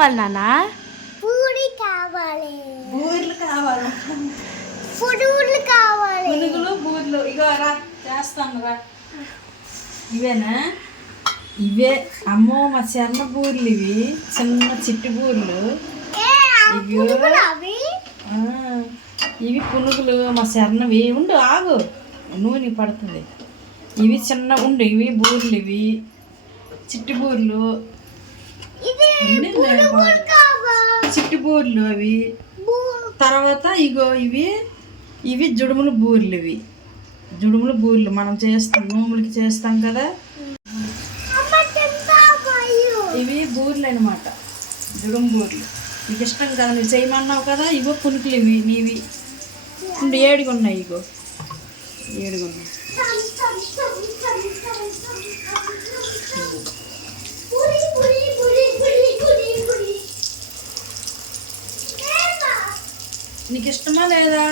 కావాలి నాన్న? పూరి కావాలి. బూరెలు కావాలి. పునుగులు కావాలి. పునుగులు బూరెలు ఇగో రా చేస్తాను రా. ఇవేనా? ఇవే అమ్మో మా చిన్న బూరెలు ఇవి, చిన్న చిట్టి బూరెలు. ఇవి పునుగులు మా శరణవి. ఉండు ఆగు, నూనె పడుతుంది. ఇవి చిన్న ఉండు, ఇవి బూరెలు, ఇవి చిట్టి బూరెలు, చిట్టి బూరెలు అవి. తర్వాత ఇగో ఇవి ఇవి జుడుములు బూరెలు. ఇవి జుడుములు బూరెలు మనం చేస్తాం, నోములకి చేస్తాం కదా. ఇవి బూరెలు అనమాట, జుడుము బూరెలు. నీకు ఇష్టం కదా, నువ్వు చేయమన్నావు కదా. ఇగో పునుకులు ఇవి నీవి. ఉండు, ఏడుగా ఉన్నాయి. ఇగో ఏడుగా ఉన్నాయి. నీకు ఇష్టమా లేదా?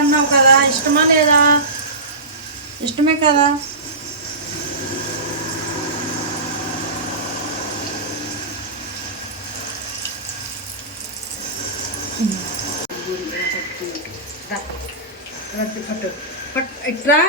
అన్నావు కదా, ఇష్టమా లేదా? ఇష్టమే కదా. పట్టు పట్టు ఇట్రా.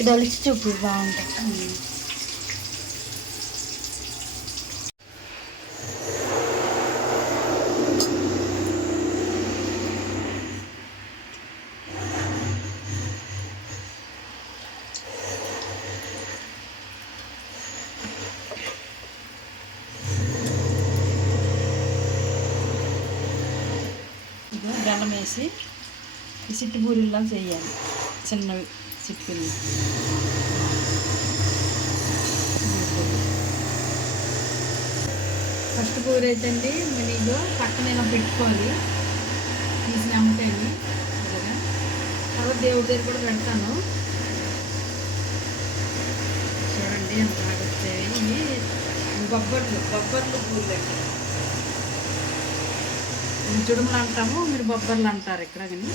ఇది ఒలిచి చూపు, బాగుంటుంది. బెల్లం వేసి ఈ చిట్టి బూరెల్లా చేయాలి, చిన్నవి చిట్టుకుని. ఫస్ట్ బూరె అయితే అండి మనీలో పక్కన ఇలా పెట్టుకోవాలి, తీసిన అమ్మకాయని అలాగా. తర్వాత దేవుడి దగ్గర కూడా పెడతాను. చూడండి ఎంత బాగా వచ్చాయి. ఇవి బొబ్బర్లు బూరెలు. చుడుములు అంటాము, మీరు బొబ్బర్లు అంటారు ఇక్కడ. కానీ